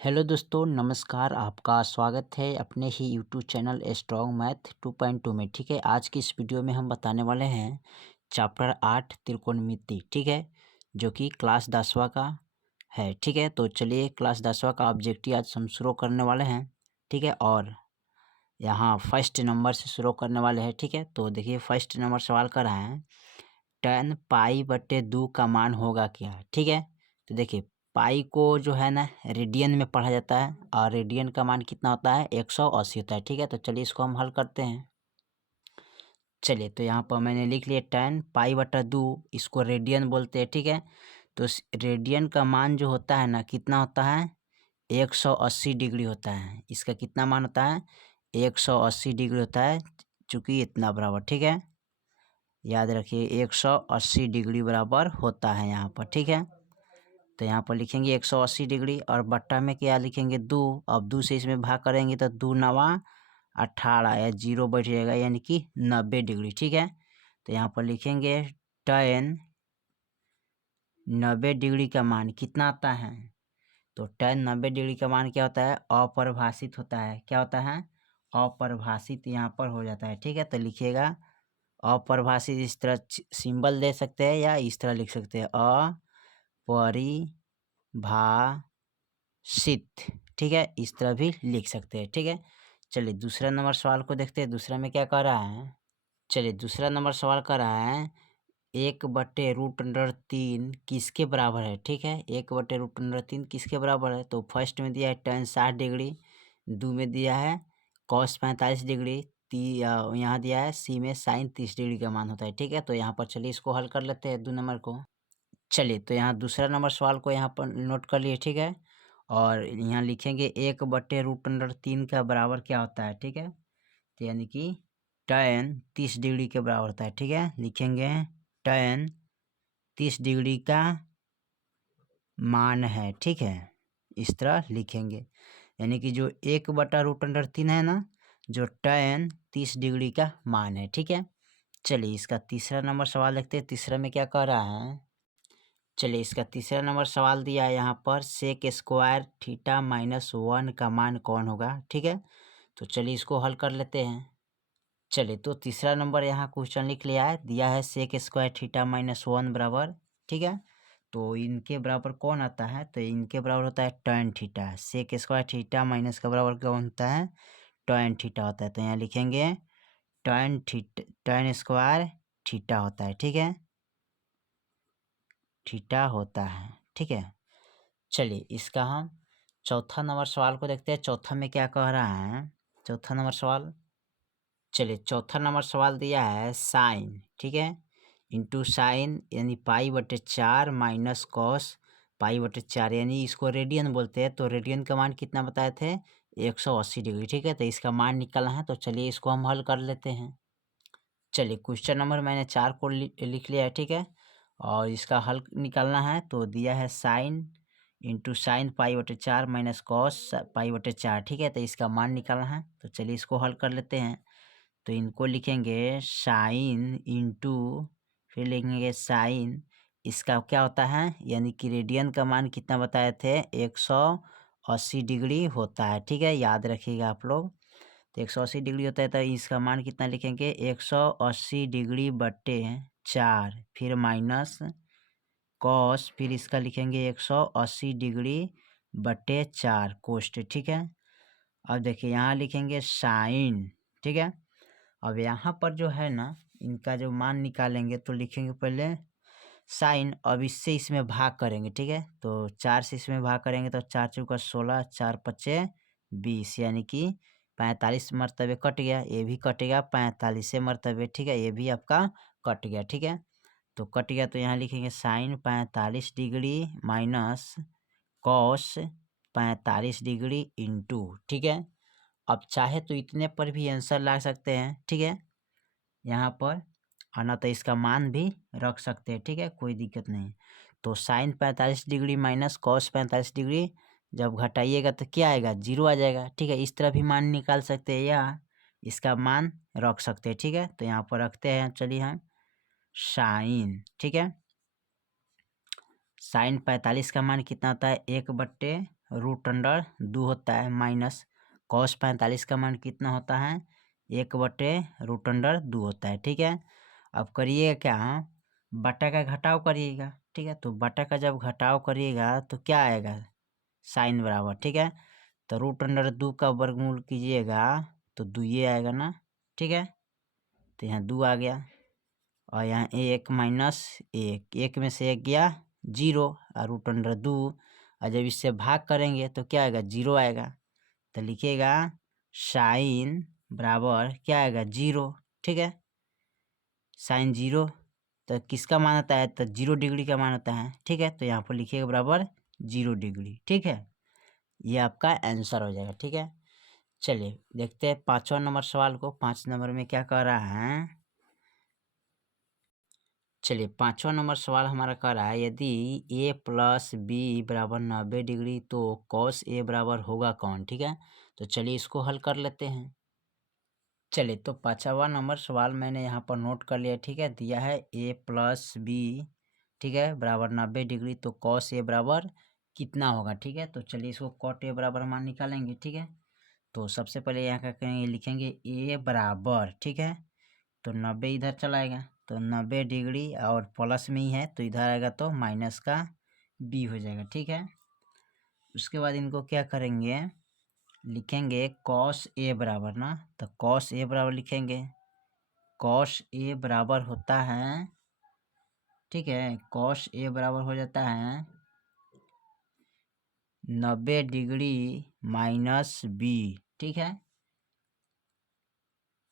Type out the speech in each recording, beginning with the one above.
Hello दोस्तों, नमस्कार। आपका स्वागत है अपने ही यूट्यूब चैनल स्ट्रॉन्ग मैथ 2.2 में। ठीक है, आज की इस वीडियो में हम बताने वाले हैं चैप्टर 8 त्रिकोणमिति। ठीक है, जो कि क्लास 10वां का है। ठीक है, तो चलिए क्लास 10वां का ऑब्जेक्टिव आज हम शुरू करने वाले हैं। ठीक है, और यहाँ फर्स्ट नंबर से शुरू करने वाले हैं। ठीक है, तो देखिए फर्स्ट नंबर सवाल कर रहा है, tan पाई/2 का मान होगा क्या। ठीक है, तो देखिए पाई को जो है ना रेडियन में पढ़ा जाता है और रेडियन का मान कितना होता है 180 होता है। ठीक है, तो चलिए इसको हम हल करते हैं। चलिए, तो यहाँ पर मैंने लिख लिया tan पाई/2, इसको रेडियन बोलते हैं। ठीक है, तो रेडियन का मान जो होता है ना कितना होता है 180 डिग्री होता है। इसका कितना मान होता है 180 डिग्री होता है, चूँकि इतना बराबर। ठीक है, याद रखिए 180 डिग्री बराबर होता है यहाँ पर। ठीक है, तो यहाँ पर लिखेंगे 180 डिग्री और बट्टा में क्या लिखेंगे 2। अब 2 से इसमें भाग करेंगे तो 2 नवा 18 या 0 बैठ जाएगा, यानी कि 90 डिग्री। ठीक है, तो यहाँ पर लिखेंगे tan 90 डिग्री का मान कितना आता है। तो tan 90 डिग्री का मान क्या होता है, अपरिभाषित होता है। क्या होता है, अपरिभाषित यहाँ पर हो जाता है। ठीक है, तो लिखिएगा अपरिभाषित, इस तरह सिंबल दे सकते हैं या इस तरह लिख सकते हैं अपरिभाषित। ठीक है, इस तरह भी लिख सकते हैं। ठीक है, चलिए दूसरा नंबर सवाल को देखते हैं। दूसरा में क्या कह रहा है, चलिए दूसरा नंबर सवाल कर रहा है 1/√3 किसके बराबर है। ठीक है, 1/√3 किसके बराबर है। तो फर्स्ट में दिया है tan 60 डिग्री, 2 में दिया है cos 45 डिग्री, यहाँ दिया है सी में sin 30 डिग्री का मान होता है। ठीक है, तो यहाँ पर चलिए इसको हल कर लेते हैं 2 नंबर को। चलिए, तो यहाँ दूसरा नंबर सवाल को यहाँ पर नोट कर लिए। ठीक है, और यहाँ लिखेंगे 1/√3 का बराबर क्या होता है। ठीक है, तो यानी कि tan 30 डिग्री के बराबर होता है। ठीक है, लिखेंगे tan 30 डिग्री का मान है। ठीक है, इस तरह लिखेंगे, यानी कि जो 1/√3 है ना, जो tan 30 डिग्री का मान है। ठीक है, चलिए इसका तीसरा नंबर सवाल देखते हैं। तीसरा में क्या कह रहा है, चलिए इसका तीसरा नंबर सवाल दिया है यहाँ पर sec² θ-1 का मान कौन होगा। ठीक है, तो चलिए इसको हल कर लेते हैं। चलिए, तो तीसरा नंबर यहाँ क्वेश्चन लिख लिया है, दिया है sec² θ-1 बराबर। ठीक है, तो इनके बराबर कौन आता है, तो इनके बराबर होता है tan थीटा। sec² θ- का बराबर कौन होता है, tan थीटा होता है। तो यहाँ लिखेंगे tan स्क्वायर थीटा होता है। ठीक है, थीटा होता है। ठीक है, चलिए इसका हम चौथा नंबर सवाल को देखते हैं। चौथा में क्या कह रहा है, चौथा नंबर सवाल, चलिए चौथा नंबर सवाल दिया है साइन। ठीक है, इंटू साइन यानी पाई/4 माइनस कॉस पाई/4, यानी इसको रेडियन बोलते हैं। तो रेडियन का मान कितना बताए थे 180 डिग्री। ठीक है, तो इसका मान निकालना है, तो चलिए इसको हम हल कर लेते हैं। चलिए क्वेश्चन नंबर मैंने 4 को लिख लिया है। ठीक है, और इसका हल निकालना है, तो दिया है साइन इंटू साइन पाई/4 माइनस कॉस पाई/4। ठीक है, तो इसका मान निकालना है, तो चलिए इसको हल कर लेते हैं। तो इनको लिखेंगे साइन इंटू, फिर लिखेंगे साइन, इसका क्या होता है, यानी कि रेडियन का मान कितना बताए थे 180 डिग्री होता है। ठीक है, याद रखिएगा आप लोग, तो 180 डिग्री होता है, तो इसका मान कितना लिखेंगे 180 डिग्री बट्टे 4, फिर माइनस कॉस, फिर इसका लिखेंगे 180 डिग्री बट्टे 4 कोष्ट। ठीक है, अब देखिए यहाँ लिखेंगे साइन। ठीक है, अब यहाँ पर जो है ना इनका जो मान निकालेंगे, तो लिखेंगे पहले साइन, अब इससे इसमें भाग करेंगे। ठीक है, तो 4 से इसमें भाग करेंगे तो 4 चौका 16, 4 पच्चे 20, यानी कि 45 मरतबे कट गया, ये भी कटेगा 45 मरतबे। ठीक है, ये भी आपका कट गया। ठीक है, तो कट गया, तो यहाँ लिखेंगे sine 45 degree minus cos 45 degree into. ठीक है, अब चाहे तो इतने पर भी आंसर ला सकते हैं। ठीक है, यहाँ पर और ना तो इसका मान भी रख सकते हैं। ठीक है, कोई दिक्कत नहीं। तो sine 45 degree minus cos 45 degree जब घटाइएगा तो क्या आएगा 0 आ जाएगा। ठीक है, इस तरह भी मान निकाल सकते हैं या इसका मान रख सकते हैं। ठीक है, तो यहाँ पर रखते हैं, चलिए हम साइन। ठीक है, साइन 45 का मान कितना होता है 1/√3 √2 होता है माइनस cos 45 का मान कितना होता है 1/√2 होता है। ठीक है, अब करिएगा क्या, बटा का घटाव करिएगा। ठीक है, तो बटा का जब घटाव करिएगा तो क्या आएगा, साइन बराबर। ठीक है, तो √2 का वर्गमूल कीजिएगा तो 2 आएगा ना। ठीक है, तो यहाँ 2 आ गया और यहाँ 1 माइनस 1, 1 में से 1 गया 0 और √2 और जब इससे भाग करेंगे तो क्या आएगा 0 आएगा। तो लिखिएगा साइन बराबर क्या आएगा 0। ठीक है, साइन 0 तो किसका मान होता है, तो 0 डिग्री का मान होता है। ठीक है, तो यहाँ पर लिखिएगा बराबर 0 डिग्री। ठीक है, ये आपका आंसर हो जाएगा। ठीक है, चलिए देखते हैं 5वां नंबर सवाल को। 5 नंबर में क्या कह रहा है, चलिए 5वां नंबर सवाल हमारा कह रहा है यदि a + b बराबर 90 डिग्री तो cos a बराबर होगा कौन। ठीक है, तो चलिए इसको हल कर लेते हैं। चलिए तो 5वां नंबर सवाल मैंने यहाँ पर नोट कर लिया। ठीक है, दिया है a + b, ठीक है, बराबर 90 डिग्री तो cos a बराबर कितना होगा। ठीक है, तो चलिए इसको cot a बराबर मान निकालेंगे। ठीक है, तो सबसे पहले यहाँ क्या करेंगे, लिखेंगे a बराबर, ठीक है, तो 90 इधर चलाएगा तो 90 डिग्री और प्लस में ही है तो इधर आएगा तो माइनस का b हो जाएगा। ठीक है, उसके बाद इनको क्या करेंगे, लिखेंगे cos a बराबर ना, तो cos a बराबर लिखेंगे, cos a बराबर होता है, ठीक है, cos a बराबर हो जाता है 90 डिग्री माइनस b। ठीक है,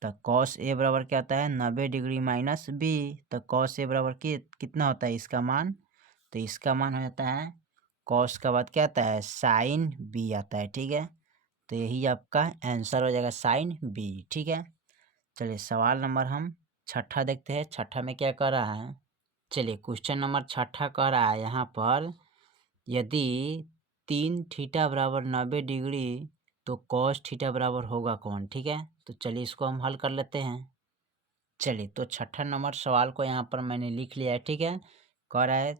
तो cos a बराबर क्या होता है 90 डिग्री माइनस b। तो cos a बराबर कितना होता है इसका मान, तो इसका मान हो जाता है cos का बाद क्या आता है साइन b आता है। ठीक है, तो यही आपका आंसर हो जाएगा साइन b। ठीक है, चलिए सवाल नंबर हम 6ठा देखते हैं। 6ठा में क्या कह रहा है, चलिए क्वेश्चन नंबर 6ठा कह रहा है यहाँ पर यदि 3 थीटा बराबर 90 डिग्री तो cos थीटा बराबर होगा कौन। ठीक है, तो चलिए इसको हम हल कर लेते हैं। चलिए तो 6ठा नंबर सवाल को यहाँ पर मैंने लिख लिया है। ठीक है, कह रहा है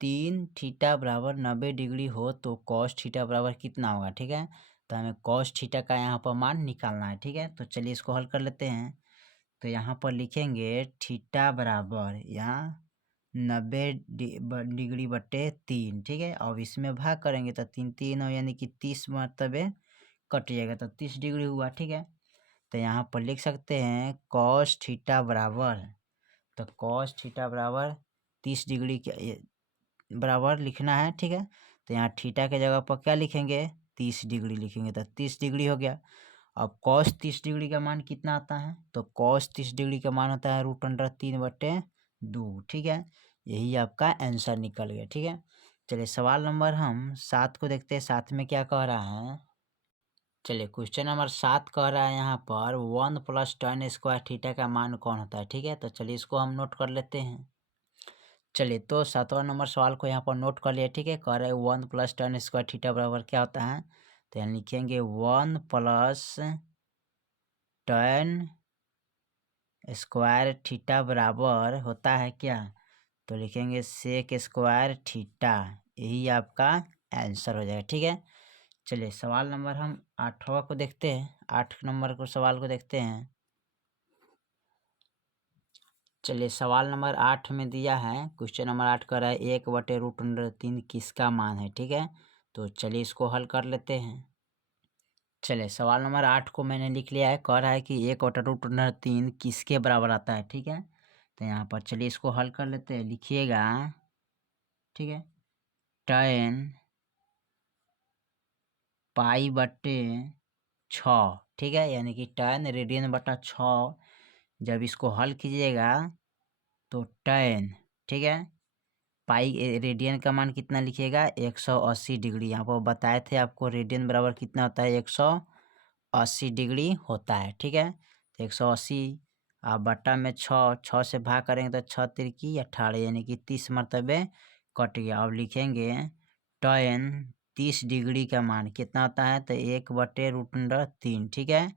3 थीटा बराबर 90 डिग्री हो तो cos थीटा बराबर कितना होगा। ठीक है, तो हमें cos थीटा का यहाँ पर मान निकालना है। ठीक है, तो चलिए इसको हल कर लेते हैं। तो यहाँ पर लिखेंगे थीटा बराबर यहाँ 90 डिग्री बटे 3। ठीक है, और इसमें भाग करेंगे तो 3 3 हो यानी कि 30 मरतबे कट जाएगा तो 30 डिग्री हुआ। ठीक है, तो यहाँ पर लिख सकते हैं cos थीटा बराबर, तो cos थीटा बराबर 30 डिग्री के बराबर लिखना है। ठीक है, तो यहाँ थीटा के जगह पर क्या लिखेंगे 30 डिग्री लिखेंगे तो 30 डिग्री हो गया। अब cos 30 डिग्री का मान कितना आता है, तो cos 30 डिग्री का मान होता है √3/2। ठीक है, यही आपका आंसर निकल गया। ठीक है, चलिए सवाल नंबर हम 7 को देखते हैं। 7 में क्या कह रहा है, चलिए क्वेश्चन नंबर 7 कह रहा है यहाँ पर 1 + tan² थीटा का मान कौन होता है। ठीक है, तो चलिए इसको हम नोट कर लेते हैं। चलिए तो 7वां नंबर सवाल को यहाँ पर नोट कर लिया। ठीक है, कह रहा है 1 + tan² थीटा बराबर क्या होता है, तो यहाँ लिखेंगे 1 + tan² थीटा बराबर होता है क्या, तो लिखेंगे sec² थीटा। यही आपका आंसर हो जाएगा। ठीक है, चलिए सवाल नंबर हम 8वां को देखते हैं। 8 नंबर को सवाल को देखते हैं। चलिए सवाल नंबर 8 में दिया है, क्वेश्चन नंबर 8 कर रहा है 1/√3 किसका मान है। ठीक है, तो चलिए इसको हल कर लेते हैं। चलिए सवाल नंबर 8 को मैंने लिख लिया है। कह रहा है कि 1/√3 किसके बराबर आता है। ठीक है, तो यहाँ पर चलिए इसको हल कर लेते हैं। लिखिएगा, ठीक है, tan π/6। ठीक है, यानी कि tan रेडियन/6। जब इसको हल कीजिएगा तो tan, ठीक है, पाई रेडियन का मान कितना लिखिएगा 180 डिग्री। यहाँ पर बताए थे आपको रेडियन बराबर कितना होता है 180 डिग्री होता है। ठीक है, तो 180 आप बट्टा में 6 से भाग करेंगे तो 6 तिरकी 18 यानी कि 30 मरतबे कट गया। अब लिखेंगे tan 30 डिग्री का मान कितना होता है, तो 1/√3। ठीक है,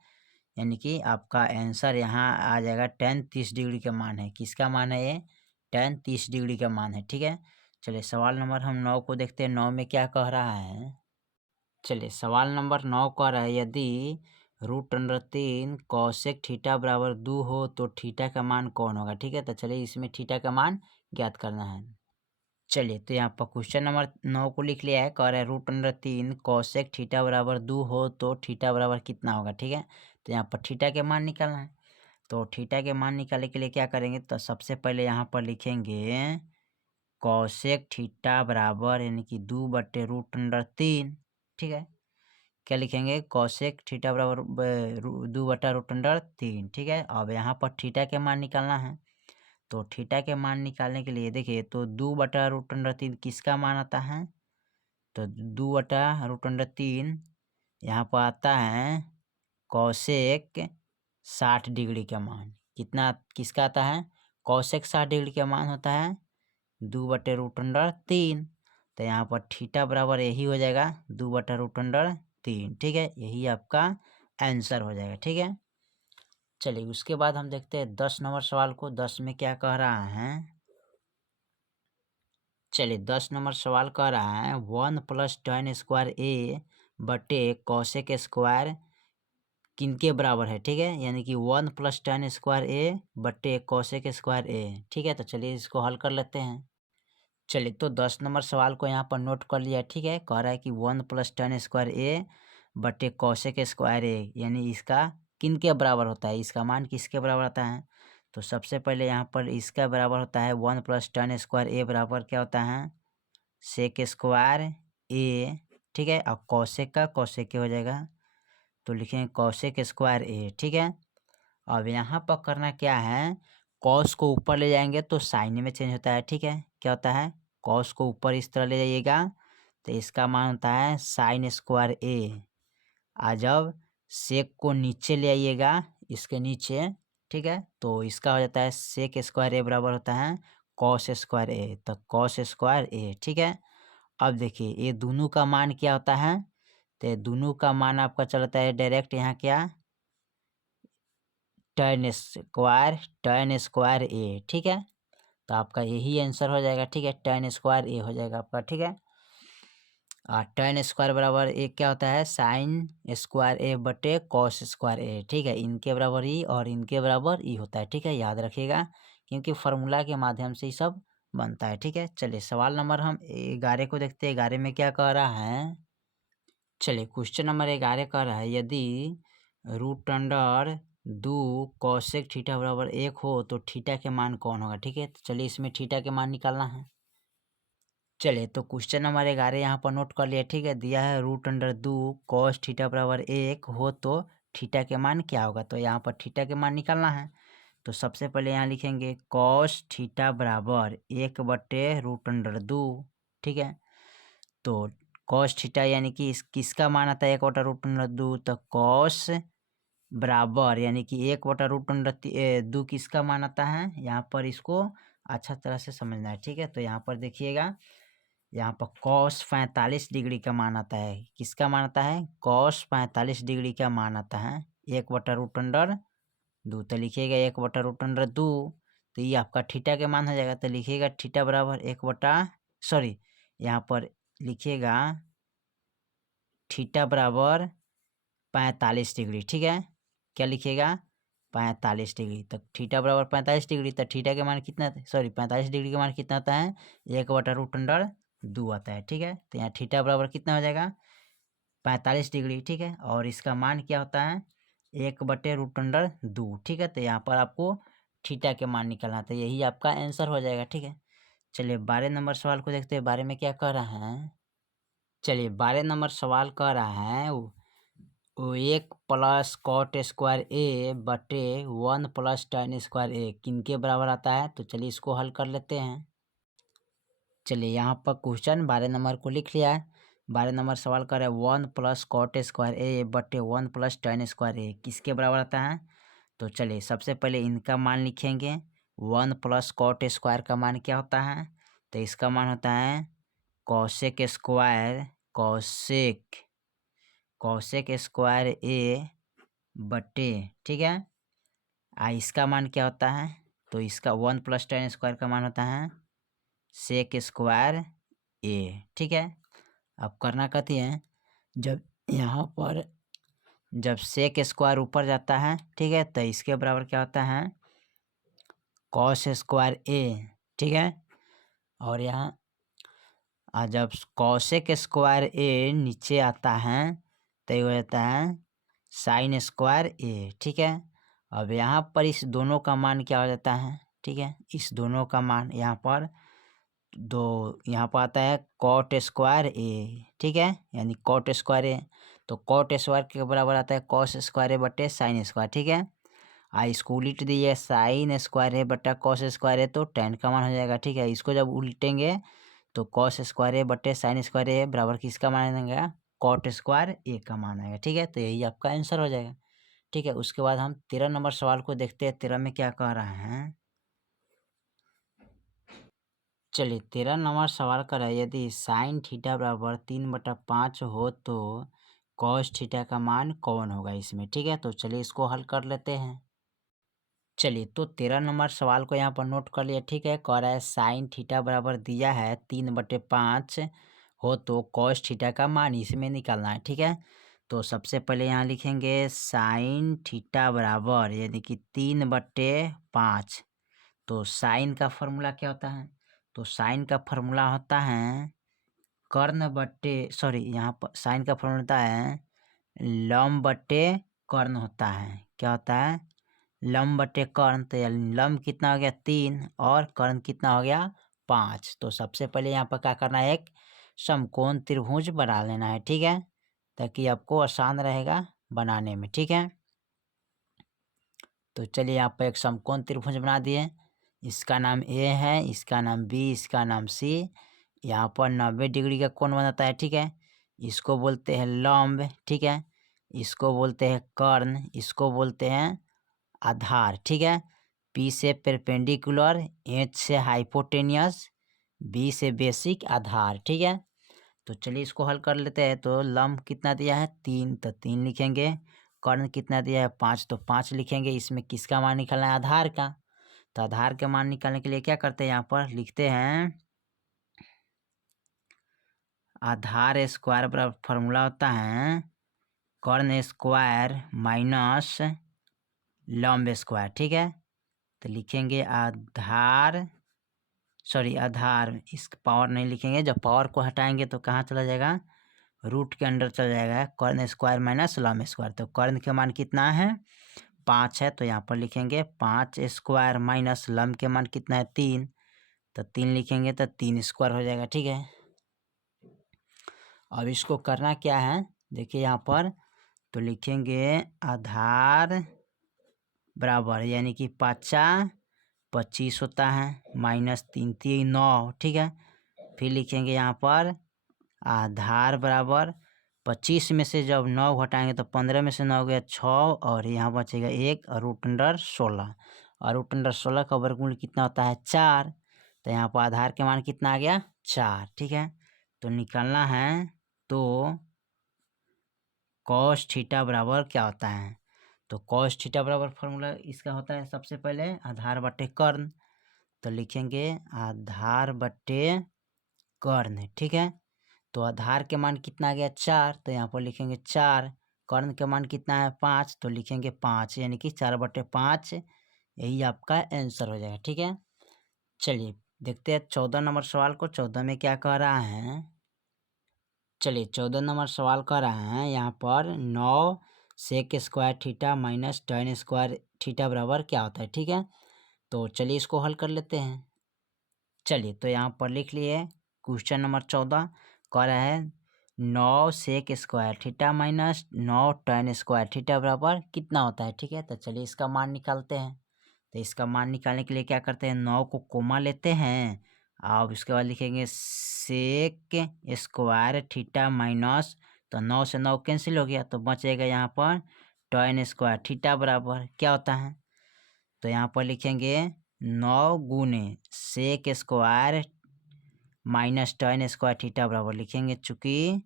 यानी कि आपका आंसर यहाँ आ जाएगा tan 30 डिग्री का मान है। किसका मान है ये, tan 30 डिग्री का मान है। ठीक है, चलिए सवाल नंबर हम 9 को देखते हैं। 9 में क्या कह रहा है, चलिए सवाल नंबर 9 कह रहा है यदि √3 कौसेक थीटा बराबर 2 हो तो थीटा का मान कौन होगा। ठीक है, तो चलिए इसमें थीटा का मान ज्ञात करना है। चलिए तो यहाँ पर क्वेश्चन नंबर 9 को लिख लिया है। कह रहा है √3 कौसेक थीटा बराबर 2 हो तो थीटा बराबर कितना होगा। ठीक है, तो यहाँ पर थीटा के मान निकालना है। तो थीटा के मान निकालने के लिए क्या करेंगे, तो सबसे पहले यहाँ पर लिखेंगे कौसेक थीटा बराबर यानी कि 2/√3। ठीक है, क्या लिखेंगे, कौसेक थीटा बराबर 2/√3। ठीक है, अब यहाँ पर थीटा के मान निकालना है। तो थीटा के मान निकालने के लिए देखिए, तो 2/√3 किसका मान आता है, तो 2/√3 यहाँ पर आता है कौसेक 60 डिग्री का मान। कितना किसका आता है, कौसेक 60 डिग्री का मान होता है 2/√3। तो यहाँ पर थीटा बराबर यही हो जाएगा 2/√3। ठीक है, यही आपका आंसर हो जाएगा। ठीक है, चलिए उसके बाद हम देखते हैं 10 नंबर सवाल को। 10 में क्या कह रहा है, चलिए 10 नंबर सवाल कह रहा है 1 + tan² a बटे कौसेक स्क्वायर किनके बराबर है। ठीक है, यानी कि 1 + tan² a बटे कौसेक स्क्वायर a। ठीक है, तो चलिए इसको हल कर लेते हैं। चलिए तो 10 नंबर सवाल को यहाँ पर नोट कर लिया। ठीक है, कह रहा है कि 1 + tan² a बटे कौसेक स्क्वायर a, यानी इसका किनके बराबर होता है, इसका मान किसके बराबर आता है। तो सबसे पहले यहाँ पर इसका बराबर होता है 1 + tan² a बराबर क्या होता है, सेक स्क्वायर a। ठीक है, अब कौसेक का कौसेक हो जाएगा, तो लिखेंगे कौसेक स्क्वायर a। ठीक है, अब यहाँ पर करना क्या है, कॉस को ऊपर ले जाएंगे तो साइन में चेंज होता है। ठीक है, क्या होता है, कॉस को ऊपर इस तरह ले जाइएगा तो इसका मान होता है sin² a। आ जब सेक को नीचे ले आइएगा इसके नीचे, ठीक है, तो इसका हो जाता है sec² a बराबर होता है cos² a, तो cos² a। ठीक है, अब देखिए ये दोनों का मान क्या होता है, तो दोनों का मान आपका चलता है डायरेक्ट यहाँ क्या, tan² a। ठीक है, तो आपका यही आंसर हो जाएगा। ठीक है, tan² a हो जाएगा आपका। ठीक है, tan² बराबर a क्या होता है, sin² a बटे cos² a। ठीक है, इनके बराबर ई और इनके बराबर ई होता है। ठीक है, याद रखिएगा क्योंकि फार्मूला के माध्यम से ही सब बनता है। ठीक है, चलिए सवाल नंबर हम 11 को देखते हैं। 11 में क्या कह रहा है, चलिए क्वेश्चन नंबर 11 कह रहा है यदि √2 कौसेक थीटा बराबर 1 हो तो थीटा के मान कौन होगा। ठीक है, तो चलिए इसमें थीटा के मान निकालना है। चलिए तो क्वेश्चन नंबर 11 यहाँ पर नोट कर लिया। ठीक है, दिया है √2 कॉस थीटा बराबर 1 हो तो थीटा के मान क्या होगा। तो यहाँ पर थीटा के मान निकालना है। तो सबसे पहले यहाँ लिखेंगे कॉस थीटा बराबर 1/√2। ठीक है, तो कॉस थीटा यानी कि किसका मान आता है 1/√2, तो कॉस बराबर यानी कि 1/√2 किसका मान आता है, यहाँ पर इसको अच्छा तरह से समझना है। ठीक है, तो यहाँ पर देखिएगा, यहाँ पर कॉस 45 डिग्री का मान आता है। किसका मान आता है, कॉस 45 डिग्री का मान आता है 1/√2। तो लिखिएगा 1/√2, तो ये आपका थीटा के मान हो जाएगा। तो लिखिएगा थीटा बराबर यहाँ पर लिखिएगा थीटा बराबर 45 डिग्री। ठीक है, क्या लिखिएगा 45 डिग्री, तो थीटा बराबर 45 डिग्री, तो थीटा के मान कितना, 45 डिग्री का मान कितना आता है 1/√2 आता है। ठीक है, तो यहाँ थीटा बराबर कितना हो जाएगा 45 डिग्री। ठीक है, और इसका मान क्या होता है 1/√2। ठीक है, तो यहाँ पर आपको थीटा के मान निकालना था, यही आपका आंसर हो जाएगा। ठीक है, चलिए 12 नंबर सवाल को देखते हैं। 12 में क्या कह रहा है, चलिए 12 नंबर सवाल कह रहा है वो 1 + cot² a बटे 1 + tan² a किनके बराबर आता है। तो चलिए इसको हल कर लेते हैं। चलिए यहाँ पर क्वेश्चन 12 नंबर को लिख लिया है। 12 नंबर सवाल कर रहा है 1 + cot² a बटे 1 + tan² a किसके बराबर आता है। तो चलिए सबसे पहले इनका मान लिखेंगे। 1 + cot² का मान क्या होता है, तो इसका मान होता है cosec² a बटे, ठीक है, इसका मान क्या होता है, तो इसका 1 + tan² का मान होता है sec² a। ठीक है, अब करना कथी है, जब यहाँ पर जब सेक स्क्वायर ऊपर जाता है, ठीक है, तो इसके बराबर क्या होता है, कॉस स्क्वायर ए, ठीक है। और यहाँ जब कॉसेक स्क्वायर ए नीचे आता है तो ये हो जाता है साइन स्क्वायर ए, ठीक है। अब यहाँ पर इस दोनों का मान क्या हो जाता है, ठीक है, इस दोनों का मान यहाँ पर यहाँ पर आता है कॉट स्क्वायर ए, ठीक है, यानी कॉट स्क्वायर ए, तो कॉट स्क्वायर के बराबर आता है कॉस स्क्वायर ए बटे साइन स्क्वायर, ठीक है। इसको उलट दिए साइन स्क्वायर ए बटा कॉस स्क्वायर ए, तो टेन का मान हो जाएगा, ठीक है। इसको जब उल्टेंगे तो कॉस स्क्वायर ए बटे साइन स्क्वायर ए बराबर किसका मान आएगा, कॉट स्क्वायर ए का मान आएगा, ठीक है। तो यही आपका आंसर हो जाएगा, ठीक है। उसके बाद हम 13 नंबर सवाल को देखते हैं। 13 में क्या कह रहा है, चलिए 13 नंबर सवाल कर रहा है, यदि साइन थीटा बराबर 3/5 हो तो कॉस थीटा का मान कौन होगा इसमें, ठीक है। तो चलिए इसको हल कर लेते हैं। चलिए तो 13 नंबर सवाल को यहाँ पर नोट कर लिया, ठीक है। कह रहा है साइन थीटा बराबर दिया है 3/5 हो तो कॉस थीटा का मान इसमें निकालना है, ठीक है। तो सबसे पहले यहाँ लिखेंगे साइन थीटा बराबर यानी कि 3/5, तो साइन का फॉर्मूला क्या होता है, तो साइन का फॉर्मूला होता है कर्ण बटे सॉरी यहाँ पर साइन का फॉर्मूला होता है लंब बटे कर्ण होता है, क्या होता है, लंब बटे कर्ण। तो लंब कितना हो गया 3 और कर्ण कितना हो गया 5। तो सबसे पहले यहाँ पर क्या करना है, एक समकोण त्रिभुज बना लेना है, ठीक है, ताकि आपको आसान रहेगा बनाने में, ठीक है। तो चलिए यहाँ पर एक समकोण त्रिभुज बना दिए, इसका नाम ए है, इसका नाम बी, इसका नाम सी। यहाँ पर 90 डिग्री का कोण बनाता है, ठीक है, इसको बोलते हैं लंब, ठीक है, इसको बोलते हैं कर्ण, इसको बोलते हैं आधार, ठीक है। पी से परपेंडिकुलर, एच से हाइपोटेनियस, बी से बेसिक आधार, ठीक है। तो चलिए इसको हल कर लेते हैं। तो लंब कितना दिया है 3, तो 3 लिखेंगे, कर्ण कितना दिया है 5, तो 5 लिखेंगे। इसमें किसका मान निकालना है, आधार का। तो आधार के मान निकालने के लिए क्या करते हैं, यहाँ पर लिखते हैं आधार स्क्वायर बराबर फॉर्मूला होता है कर्ण स्क्वायर माइनस लंब स्क्वायर, ठीक है। तो लिखेंगे आधार इस पावर नहीं लिखेंगे, जब पावर को हटाएंगे तो कहाँ चला जाएगा, रूट के अंदर चला जाएगा, कर्ण स्क्वायर माइनस लंब स्क्वायर। तो कर्ण के मान कितना है 5 है, तो यहाँ पर लिखेंगे 5 स्क्वायर माइनस लंब के मान कितना है 3, तो 3 लिखेंगे तो 3 स्क्वायर हो जाएगा, ठीक है। अब इसको करना क्या है, देखिए यहाँ पर तो लिखेंगे आधार बराबर यानी कि 25 होता है माइनस 3 3 9, ठीक है। फिर लिखेंगे यहाँ पर आधार बराबर 25 में से जब 9 घटाएंगे तो 15 में से 9 गया 6 और यहाँ बचेगा 1 और रूट अंडर 16, और रूट अंडर 16 का वर्गमूल कितना होता है 4। तो यहाँ पर आधार के मान कितना आ गया 4, ठीक है। तो निकालना है तो कॉस थीटा बराबर क्या होता है, तो कॉस थीटा बराबर फॉर्मूला इसका होता है सबसे पहले आधार बटे कर्ण, तो लिखेंगे आधार बटे कर्ण, ठीक है। तो आधार के मान कितना आ गया 4, तो यहाँ पर लिखेंगे 4, कर्ण के मान कितना है 5, तो लिखेंगे 5 यानी कि 4/5, यही आपका आंसर हो जाएगा, ठीक है। चलिए देखते हैं 14 नंबर सवाल को। 14 में क्या कह रहा है, चलिए 14 नंबर सवाल कर रहे हैं यहाँ पर 9 sec square theta minus tan square theta बराबर क्या होता है, ठीक है। तो चलिए इसको हल कर लेते हैं। चलिए तो यहाँ पर लिख लिए क्वेश्चन नंबर 14 कह रहा है 9 sec square theta minus 9 tan square theta बराबर कितना होता है, ठीक है। तो चलिए इसका मान निकालते हैं। तो इसका मान निकालने के लिए क्या करते हैं, 9 को कोमा लेते हैं, अब इसके बाद लिखेंगे सेक स्क्वायर थीटा माइनस, तो 9 से 9 कैंसिल हो गया, तो बचेगा यहाँ पर tan स्क्वायर थीटा बराबर क्या होता है। तो यहाँ पर लिखेंगे 9 गुने sec square minus tan square theta बराबर लिखेंगे, चूँकि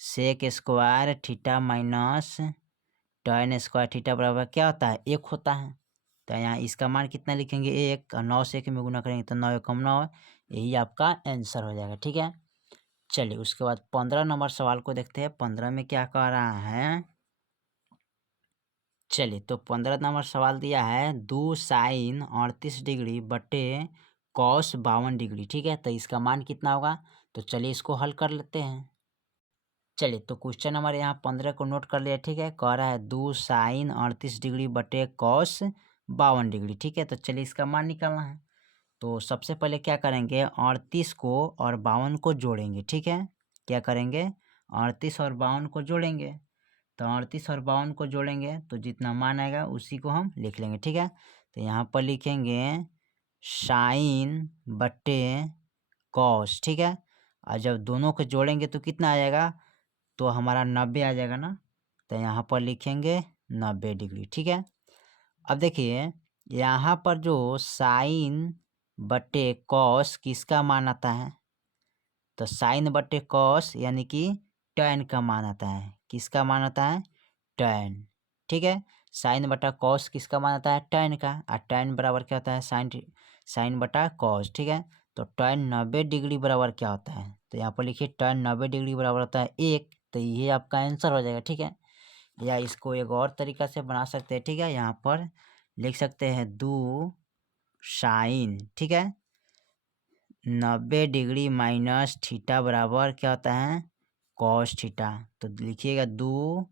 sec square theta minus tan square theta बराबर क्या होता है 1 होता है। तो यहाँ इसका मान कितना लिखेंगे 1, और 9 से 1 में गुना करेंगे तो 9 एकम 9, यही आपका आंसर हो जाएगा, ठीक है। चलिए उसके बाद 15 नंबर सवाल को देखते हैं। 15 में क्या कह रहा है, चलिए तो 15 नंबर सवाल दिया है 2 साइन 38 डिग्री बटे कॉस 52 डिग्री। ठीक है, तो इसका मान कितना होगा, तो चलिए इसको हल कर लेते हैं। चलिए तो क्वेश्चन नंबर यहाँ 15 को नोट कर लिया। ठीक है, कह रहा है 2 साइन 38 डिग्री बटे कॉस 52 डिग्री। ठीक है, तो चलिए इसका मान निकालना है। तो सबसे पहले क्या करेंगे, 38 को और 52 को जोड़ेंगे। ठीक है, क्या करेंगे, 38 और 52 को जोड़ेंगे। तो 38 और 52 को जोड़ेंगे तो जितना मान आएगा उसी को हम लिख लेंगे। ठीक है, तो यहाँ पर लिखेंगे साइन बटे कॉस। ठीक है, और जब दोनों को जोड़ेंगे तो कितना आ जाएगा, तो हमारा 90 आ जाएगा ना। तो यहाँ पर लिखेंगे 90 डिग्री। ठीक है, अब देखिए यहाँ पर जो साइन बटे कॉस किसका मान आता है, तो साइन बटे कॉस यानी कि टैन का मान आता है। किसका मान आता है, टैन। ठीक है, साइन बटा कॉस किसका मान आता है, टैन का। और टैन बराबर क्या होता है, साइन बटा कॉस। ठीक है, तो टैन 90 डिग्री बराबर क्या होता है, तो यहाँ पर लिखिए टैन 90 डिग्री बराबर होता है 1। तो ये आपका आंसर हो जाएगा। ठीक है, या इसको एक और तरीका से बना सकते हैं। ठीक है, यहाँ पर लिख सकते हैं 2 साइन, ठीक है, 90 डिग्री माइनस थीटा बराबर क्या होता है, कॉस थीटा। तो लिखिएगा 2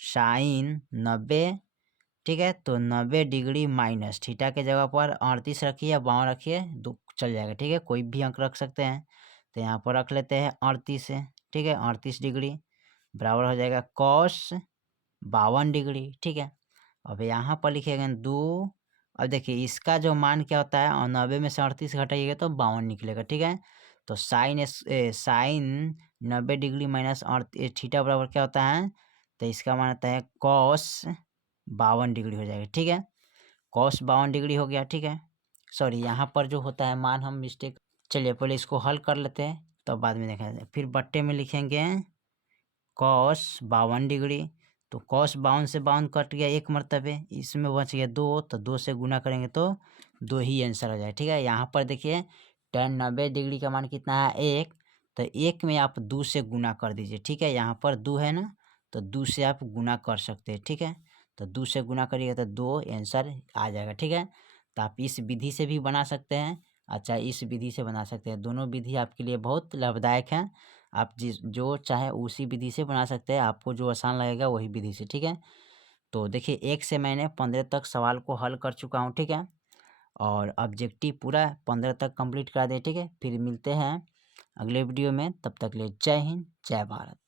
साइन 90। ठीक है, तो 90 डिग्री माइनस थीटा के जगह पर 38 रखिए या 52 रखिए, दो चल जाएगा। ठीक है, कोई भी अंक रख सकते हैं। तो यहाँ पर रख लेते हैं 38 से। ठीक है, 38 डिग्री बराबर हो जाएगा कॉस 52 डिग्री। ठीक है, अब यहाँ पर लिखिएगा 2। अब देखिए इसका जो मान क्या होता है, और 90 में से 38 घटाइएगा तो 52 निकलेगा। ठीक है, तो साइन 90 डिग्री माइनस और थीटा बराबर क्या होता है, तो इसका मान आता है कॉस 52 डिग्री हो जाएगा। ठीक है, कॉस 52 डिग्री हो गया। ठीक है, सॉरी यहाँ पर जो होता है मान हम मिस्टेक, चलिए पहले इसको हल कर लेते हैं तो बाद में देखा जाए। फिर बट्टे में लिखेंगे कॉस 52 डिग्री। तो कॉस 52 से 52 कट गया एक मरतबे, इसमें बच गया 2। तो 2 से गुना करेंगे तो 2 ही आंसर हो जाए। ठीक है, यहाँ पर देखिए tan 90 डिग्री का मान कितना है, 1। तो 1 में आप 2 से गुना कर दीजिए। ठीक है, यहाँ पर 2 है ना, तो 2 से आप गुना कर सकते हैं। ठीक है, तो 2 से गुना करिएगा तो 2 आंसर आ जाएगा। ठीक है, तो आप इस विधि से भी बना सकते हैं, अच्छा इस विधि से बना सकते हैं। दोनों विधि आपके लिए बहुत लाभदायक हैं। आप जो चाहे उसी विधि से बना सकते हैं, आपको जो आसान लगेगा वही विधि से। ठीक है, तो देखिए 1 से मैंने 15 तक सवाल को हल कर चुका हूँ। ठीक है, और ऑब्जेक्टिव पूरा 15 तक कंप्लीट करा दिया। ठीक है, फिर मिलते हैं अगले वीडियो में, तब तक ले जय हिंद जय भारत।